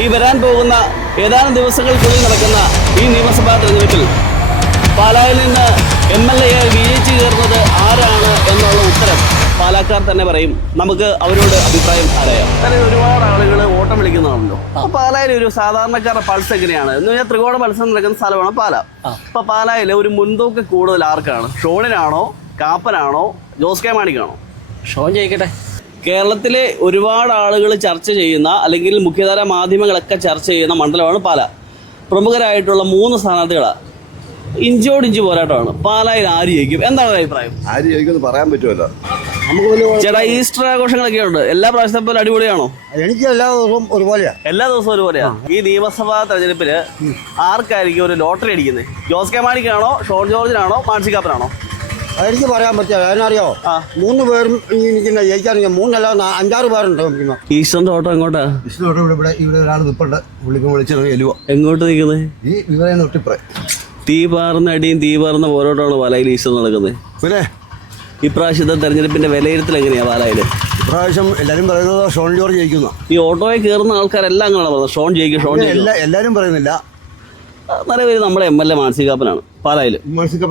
ഈ വരാൻ പോകുന്ന ഏതാനും ദിവസങ്ങൾക്കുള്ളിൽ നടക്കുന്ന ഈ നിയമസഭാ തെരഞ്ഞെടുപ്പിൽ പാലായിൽ നിന്ന് MLA വിജയിച്ചു കയറുന്നത് ആരാണ് എന്നുള്ള ഉത്തരം പാലക്കാർ തന്നെ പറയും. നമുക്ക് അവരോട് അഭിപ്രായം അറിയാം. കാരണം ഒരുപാട് ആളുകൾ ഓട്ടം വിളിക്കുന്നതാണല്ലോ. അപ്പോൾ പാലായിൽ ഒരു സാധാരണക്കാരുടെ പൾസ് എങ്ങനെയാണ് എന്ന് പറഞ്ഞാൽ ത്രികോണ മത്സരം നടക്കുന്ന സ്ഥലമാണ് പാല. അപ്പോൾ പാലായിൽ ഒരു മുൻതൂക്കം കൂടുതൽ ആർക്കാണ്? ഷോണിനാണോ, കാപ്പനാണോ, ജോസ് കെ മാണിക്കാണോ? ഷോൺ ജയിക്കട്ടെ. കേരളത്തിലെ ഒരുപാട് ആളുകൾ ചർച്ച ചെയ്യുന്ന അല്ലെങ്കിൽ മുഖ്യധാര മാധ്യമങ്ങളൊക്കെ ചർച്ച ചെയ്യുന്ന മണ്ഡലമാണ് പാല. പ്രമുഖരായിട്ടുള്ള 3 സ്ഥാനാർത്ഥികളാണ്. ഇഞ്ചോടിഞ്ച് പോരാട്ടമാണ്. പാലായിൽ ആര് ജയിക്കും? എന്താണ് അഭിപ്രായം? ആര് ജയിക്കുമെന്ന് പറയാൻ പറ്റുമല്ലോ. ചേട്ടാ, ഈസ്റ്റർ ആഘോഷങ്ങളൊക്കെ ഉണ്ട്. എല്ലാ പ്രാവശ്യത്തെ പോലെ അടിപൊളിയാണോ? എനിക്ക് എല്ലാ ദിവസവും ഒരുപോലെയാ. എല്ലാ ദിവസവും ഒരുപോലെയാണ്. ഈ നിയമസഭാ തെരഞ്ഞെടുപ്പിൽ ആർക്കായിരിക്കും ഒരു ലോട്ടറി അടിക്കുന്നത്? ജോസ് കെ മാണിക്കാണോ, ഷോൺ ജോർജിനാണോ, മാൻസി കാപ്പനാണോ? എനിക്ക് പറയാൻ പറ്റില്ല. അതിനറിയോ, 3 പേരും ഇരിക്കുന്ന ജയിക്കാറില്ല. 3 അല്ല 5-6 പേരുണ്ട്. ഈസ്റ്ററിന്റെ ഓട്ടം എങ്ങോട്ടാ? ഇവിടെ ഒരാൾ നിൽപ്പുണ്ട്. പുള്ളിക്ക് വിളിച്ചത് എലുവ. എങ്ങോട്ട് നിൽക്കുന്നത്? ഈ ഇവിടെ തൊട്ടിപ്പറേ തീ പാർന്ന അടിയും തീ പാർന്ന പോരാട്ടമാണ് പാലായിൽ ഈസ്റ്റർ നടക്കുന്നത്. പിന്നെ ഇപ്രാവശ്യത്തെ തെരഞ്ഞെടുപ്പിന്റെ വിലയിരുത്തൽ എങ്ങനെയാ പാലായിൽ? ഇപ്രാവശ്യം എല്ലാവരും പറയുന്നത് ഷോൺ ജോർജ് ജയിക്കുന്ന. ഈ ഓട്ടോയിൽ കയറുന്ന ആൾക്കാരെല്ലാം അങ്ങനെ പറയുന്നത് ഷോൺ ജയിക്കും, ഷോൺ ജയിക്കും. എല്ലാവരും പറയുന്നില്ല. നിലവിൽ നമ്മുടെ MLA മാൻസി കാപ്പനാണ് പാലായിൽ.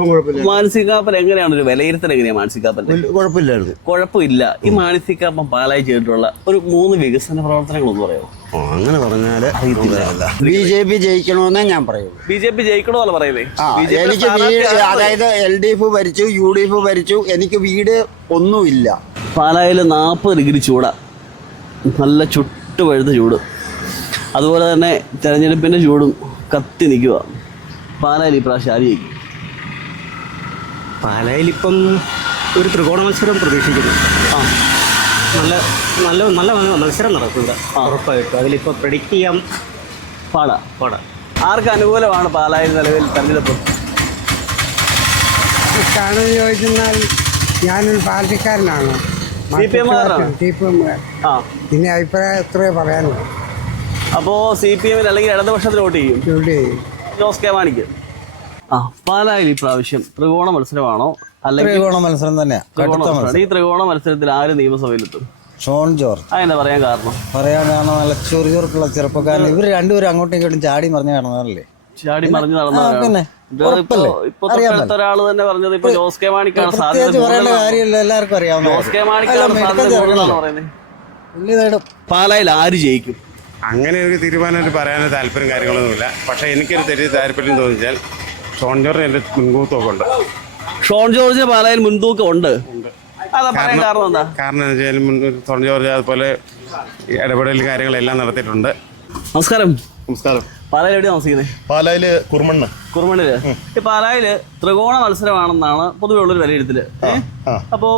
കുഴപ്പമില്ല. മാൻസി കാപ്പൻ എങ്ങനെയാണ് ഒരു വിലയിരുത്തൽ എങ്ങനെയാ? മാൻസി കാപ്പന്റെ കുഴപ്പമില്ലായിരുന്നു. കുഴപ്പമില്ല. ഈ മാൻസി കാപ്പൻ പാലായി ചെയ്തിട്ടുള്ള ഒരു 3 വികസന പ്രവർത്തനങ്ങളൊന്ന് പറയാമോ? അങ്ങനെ പറഞ്ഞാല് BJP ജയിക്കണമെന്നേ ഞാൻ പറയൂ. BJP ജയിക്കണമെന്നല്ല പറയുന്നേ. എനിക്ക് അതായത് LDF ഭരിച്ചു, UDF ഭരിച്ചു, എനിക്ക് വീട് ഒന്നുമില്ല. പാലായിൽ 40 ഡിഗ്രി ചൂടാ, നല്ല ചുട്ട് പഴുത്ത ചൂട്. അതുപോലെ തന്നെ തെരഞ്ഞെടുപ്പിന്റെ ചൂടും കത്തി നിൽക്കുക. പാലായിൽ ഈ പ്രാവശ്യം ആര് ജയിക്കും? പാലായിൽ ഇപ്പം ഒരു ത്രികോണ മത്സരം പ്രതീക്ഷിക്കുന്നു. നല്ല നല്ല നല്ല മത്സരം നടക്കും ഇവിടെ ഉറപ്പായിട്ടും. അതിലിപ്പോൾ പ്രെഡിക്റ്റ് ചെയ്യാൻ പാടാ. ആർക്ക് അനുകൂലമാണ് പാലായിൽ നിലവിൽ തെരഞ്ഞെടുപ്പ്? കാണുമെന്ന് ചോദിച്ചെന്നാൽ ഞാനൊരു പാർട്ടിക്കാരനാണ്. CPM പിന്നെ അഭിപ്രായം എത്രയോ പറയാനുള്ളൂ. അപ്പോൾ CPM അല്ലെങ്കിൽ ഇടതുപക്ഷത്തിന് വോട്ട് ചെയ്യും. ജോസ് കെ മാണിക്ക്. പാലായിൽ ഈ പ്രാവശ്യം ത്രികോണ മത്സരമാണോ അല്ലെങ്കിൽ? ത്രികോണ മത്സരം തന്നെയാ. ഈ ത്രികോണ മത്സരത്തിൽ ആര് നിയമസഭയിലെത്തും? ഷോൺ ജോർജ്. അതെന്താ പറയാൻ കാരണം? നല്ല ചൊറിചൊറുക്കുള്ള ചെറുപ്പക്കാരൻ. ഇവർ രണ്ടുപേരും അങ്ങോട്ടും ഇങ്ങോട്ടും ചാടി മറിഞ്ഞ് നടന്നതല്ലേ? ചാടി മറിഞ്ഞ് നടന്നതാണ്. ഇപ്പൊ ഒരാള് തന്നെ പറഞ്ഞത് ഇപ്പൊ ജോസ് കെ മാണിക്കാണ് സാധ്യത. പറയേണ്ട കാര്യമില്ല, എല്ലാവർക്കും അറിയാവുന്ന. ജോസ് കെ മാണിക്കാണ് സാധ്യത പറയുന്നത്. പാലായിൽ ആര് ജയിക്കും? അങ്ങനെ ഒരു തീരുമാനം പറയാനൊരു താല്പര്യം കാര്യങ്ങളൊന്നുമില്ല. പക്ഷേ എനിക്കൊരു താല്പര്യം തോന്നിച്ചാൽ ഷോൺ ജോർജ് എൻ്റെ മുൻകൂക്കമൊക്കെ ഉണ്ട്. ഷോൺ ജോർജിന് പാലായിൽ മുൻതൂക്കം ഉണ്ട്. കാരണം എന്താ? കാരണം എന്താ വെച്ചാൽ ഷോൺ ജോർജ് അതുപോലെ ഇടപെടൽ കാര്യങ്ങളെല്ലാം നടത്തിയിട്ടുണ്ട്. നമസ്കാരം. നമസ്കാരം. പാലായിൽ എവിടെ താമസിക്കുന്നത്? പാലായില് കുറുമണ്ണില്. ഈ പാലായില് ത്രികോണ മത്സരമാണെന്നാണ് പൊതുവെയുള്ളൊരു വിലയിരുത്തല്. അപ്പോൾ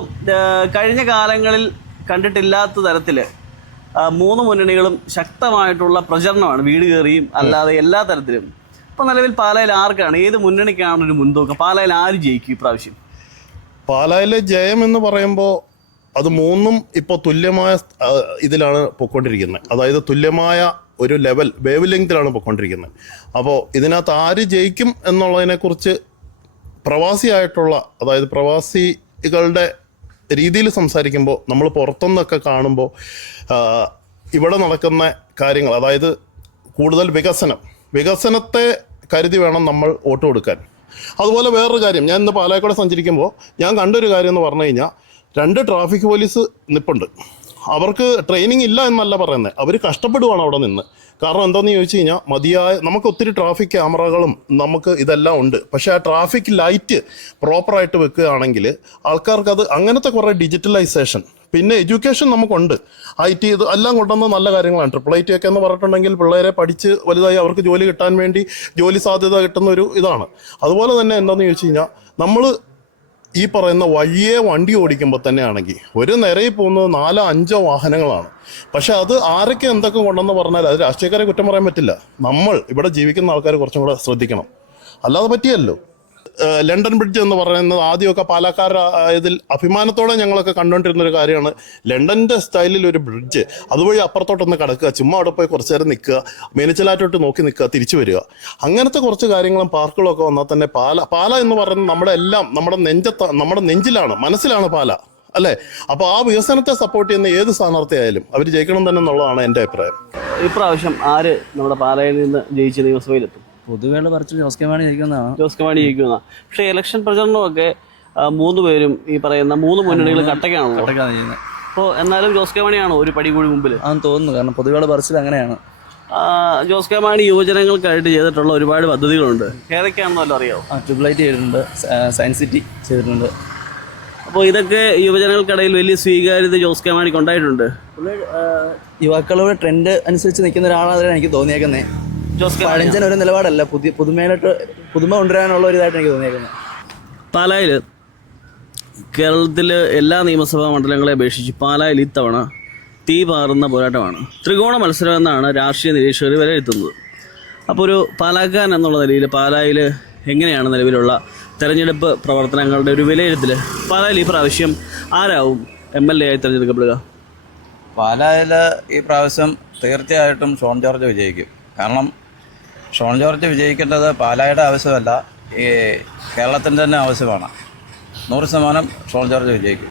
കഴിഞ്ഞ കാലങ്ങളിൽ കണ്ടിട്ടില്ലാത്ത തരത്തില് 3 മുന്നണികളും ശക്തമായിട്ടുള്ള പ്രചരണമാണ്, വീട് കയറിയും അല്ലാതെ എല്ലാ തരത്തിലും. ഇപ്പൊ നിലവിൽ പാലായിൽ ആർക്കാണ്, ഏത് മുന്നണിക്കാണ് ഒരു മുൻതൂക്കം? പാലായിൽ ആര് ജയിക്കും ഇപ്രാവശ്യം? പാലായിലെ ജയം എന്ന് പറയുമ്പോൾ അത് 3ഉം ഇപ്പോൾ തുല്യമായ ഇതിലാണ് പൊയ്ക്കൊണ്ടിരിക്കുന്നത്. അതായത് തുല്യമായ ഒരു വേവ് ലെങ്തിലാണ് പൊയ്ക്കൊണ്ടിരിക്കുന്നത്. അപ്പോൾ ഇതിനകത്ത് ആര് ജയിക്കും എന്നുള്ളതിനെക്കുറിച്ച് പ്രവാസിയായിട്ടുള്ള, അതായത് പ്രവാസികളുടെ രീതിയിൽ സംസാരിക്കുമ്പോൾ, നമ്മൾ പുറത്തുനിന്നൊക്കെ കാണുമ്പോൾ ഇവിടെ നടക്കുന്ന കാര്യങ്ങൾ, അതായത് കൂടുതൽ വികസനത്തെ കരുതി വേണം നമ്മൾ വോട്ട് കൊടുക്കാൻ. അതുപോലെ വേറൊരു കാര്യം, ഞാൻ ഇന്ന് പാലായിക്കൂടെ സഞ്ചരിക്കുമ്പോൾ ഞാൻ കണ്ടൊരു കാര്യം എന്ന് പറഞ്ഞു കഴിഞ്ഞാൽ 2 ട്രാഫിക് പോലീസ് നിൽപ്പുണ്ട്. അവർക്ക് ട്രെയിനിങ് ഇല്ല എന്നല്ല പറയുന്നത്, അവർ കഷ്ടപ്പെടുവാണ് അവിടെ നിന്ന്. കാരണം എന്താണെന്ന് ചോദിച്ചു കഴിഞ്ഞാൽ നമുക്ക് ഒത്തിരി ട്രാഫിക് ക്യാമറകളും നമുക്ക് ഇതെല്ലാം ഉണ്ട്. പക്ഷേ ആ ട്രാഫിക് ലൈറ്റ് പ്രോപ്പറായിട്ട് വെക്കുകയാണെങ്കിൽ ആൾക്കാർക്ക് അത് അങ്ങനത്തെ കുറേ ഡിജിറ്റലൈസേഷൻ, പിന്നെ എഡ്യൂക്കേഷൻ നമുക്കുണ്ട്. IT ഇത് എല്ലാം കൊണ്ടുവന്ന നല്ല കാര്യങ്ങളാണ്. IIIT ഒക്കെ എന്ന് പറഞ്ഞിട്ടുണ്ടെങ്കിൽ പിള്ളേരെ പഠിച്ച് വലുതായി അവർക്ക് ജോലി കിട്ടാൻ വേണ്ടി ജോലി സാധ്യത കിട്ടുന്ന ഒരു ഇതാണ്. അതുപോലെ തന്നെ എന്താണെന്ന് ചോദിച്ചു കഴിഞ്ഞാൽ നമ്മൾ ഈ പറയുന്ന വഴിയെ വണ്ടി ഓടിക്കുമ്പോൾ തന്നെ ആണെങ്കിൽ ഒരു നിരയിൽ പോകുന്നത് 4-5 വാഹനങ്ങളാണ്. പക്ഷെ അത് ആരൊക്കെ എന്തൊക്കെ കൊണ്ടെന്ന് പറഞ്ഞാൽ അത് രാഷ്ട്രീയക്കാരെ കുറ്റം പറയാൻ പറ്റില്ല. നമ്മൾ ഇവിടെ ജീവിക്കുന്ന ആൾക്കാർ കുറച്ചും കൂടെ ശ്രദ്ധിക്കണം, അല്ലാതെ പറ്റിയല്ലോ. ലണ്ടൻ ബ്രിഡ്ജ് എന്ന് പറയുന്നത് ആദ്യമൊക്കെ പാലക്കാരായതിൽ അഭിമാനത്തോടെ ഞങ്ങളൊക്കെ കണ്ടുകൊണ്ടിരുന്നൊരു കാര്യമാണ്. ലണ്ടൻ്റെ സ്റ്റൈലിൽ ഒരു ബ്രിഡ്ജ്, അതുവഴി അപ്പുറത്തോട്ടൊന്ന് കിടക്കുക, ചുമ്മാ അവിടെ പോയി കുറച്ച് നേരം നിൽക്കുക, മേനിച്ചലാറ്റോട്ട് നോക്കി നിൽക്കുക, തിരിച്ചു വരിക. അങ്ങനത്തെ കുറച്ച് കാര്യങ്ങളും പാർക്കുകളും ഒക്കെ വന്നാൽ തന്നെ പാല എന്ന് പറയുന്നത് നമ്മുടെ നെഞ്ചിലാണ്, മനസ്സിലാണ് പാല. അല്ലേ? അപ്പോൾ ആ വികസനത്തെ സപ്പോർട്ട് ചെയ്യുന്ന ഏത് സ്ഥാനാർത്ഥിയായാലും അവർ ജയിക്കണം തന്നെ എന്നുള്ളതാണ് എൻ്റെ അഭിപ്രായം. ഇപ്രാവശ്യം ആര് നമ്മുടെ പാലായിൽ നിന്ന് ജയിച്ച് നിയമസഭയിലെത്തും? പൊതുവെയുള്ള പറച്ചിൽ ജോസ് കെ മാണി ജയിക്കുന്നതാണ്. ജോസ് കെ മാണി ജയിക്കുന്നതാണ്. പക്ഷേ ഇലക്ഷൻ പ്രചരണമൊക്കെ 3 പേരും ഈ പറയുന്ന 3 മുന്നണികൾ കട്ടക്കാണല്ലോ. ചെയ്യുന്നത്. അപ്പോൾ എന്നാലും ജോസ് കെ മാണിയാണോ ഒരു പടി കൂടി മുമ്പിൽ? അതെന്ന് തോന്നുന്നു. കാരണം പൊതുവെയുള്ള പറച്ചിൽ അങ്ങനെയാണ്. ജോസ് കെ മാണി യുവജനങ്ങൾക്കായിട്ട് ചെയ്തിട്ടുള്ള ഒരുപാട് പദ്ധതികളുണ്ട്. ഏതൊക്കെയാണെന്നല്ലോ അറിയാമോ? ട്രിപ്പിൾ ഐറ്റ് ചെയ്തിട്ടുണ്ട്, സയൻസ് സിറ്റി ചെയ്തിട്ടുണ്ട്. അപ്പോൾ ഇതൊക്കെ യുവജനങ്ങൾക്കിടയിൽ വലിയ സ്വീകാര്യത ജോസ് കെ മാണിക്ക് ഉണ്ടായിട്ടുണ്ട്. യുവാക്കളുടെ ട്രെൻഡ് അനുസരിച്ച് നിൽക്കുന്ന ഒരാളാണ് എനിക്ക് തോന്നിയേക്കുന്നത്. ജോസ് കെ മാണി പഴഞ്ചൻ ഒരു നിലപാടല്ല, പുതുമയിലോട്ട് പുതുമ കൊണ്ടുവരാനുള്ള ഒരു ഇതായിട്ട് എനിക്ക് തോന്നിയേക്കുന്നത്. പാലായിൽ കേരളത്തിൽ എല്ലാ നിയമസഭാ മണ്ഡലങ്ങളെ അപേക്ഷിച്ച് പാലായിൽ ഇത്തവണ തീ പാറുന്ന പോരാട്ടമാണ്. ത്രികോണ മത്സരം എന്നാണ് രാഷ്ട്രീയ നിരീക്ഷകർ വിലയിരുത്തുന്നത്. അപ്പോൾ ഒരു പാലാക്കാരൻ എന്നുള്ള നിലയിൽ പാലായിൽ എങ്ങനെയാണ് നിലവിലുള്ള തെരഞ്ഞെടുപ്പ് പ്രവർത്തനങ്ങളുടെ ഒരു വിലയിരുത്തൽ? പാലായിൽ ഈ പ്രാവശ്യം ആരാവും MLA ആയി തിരഞ്ഞെടുക്കപ്പെടുക? പാലായിൽ ഈ പ്രാവശ്യം തീർച്ചയായിട്ടും ഷോൺ ജോർജ് വിജയിക്കും. കാരണം ഷോൺ ജോർജ് വിജയിക്കേണ്ടത് പാലായുടെ ആവശ്യമല്ല, ഈ കേരളത്തിൻ്റെ തന്നെ ആവശ്യമാണ്. 100% ഷോൺ ജോർജ് വിജയിക്കും.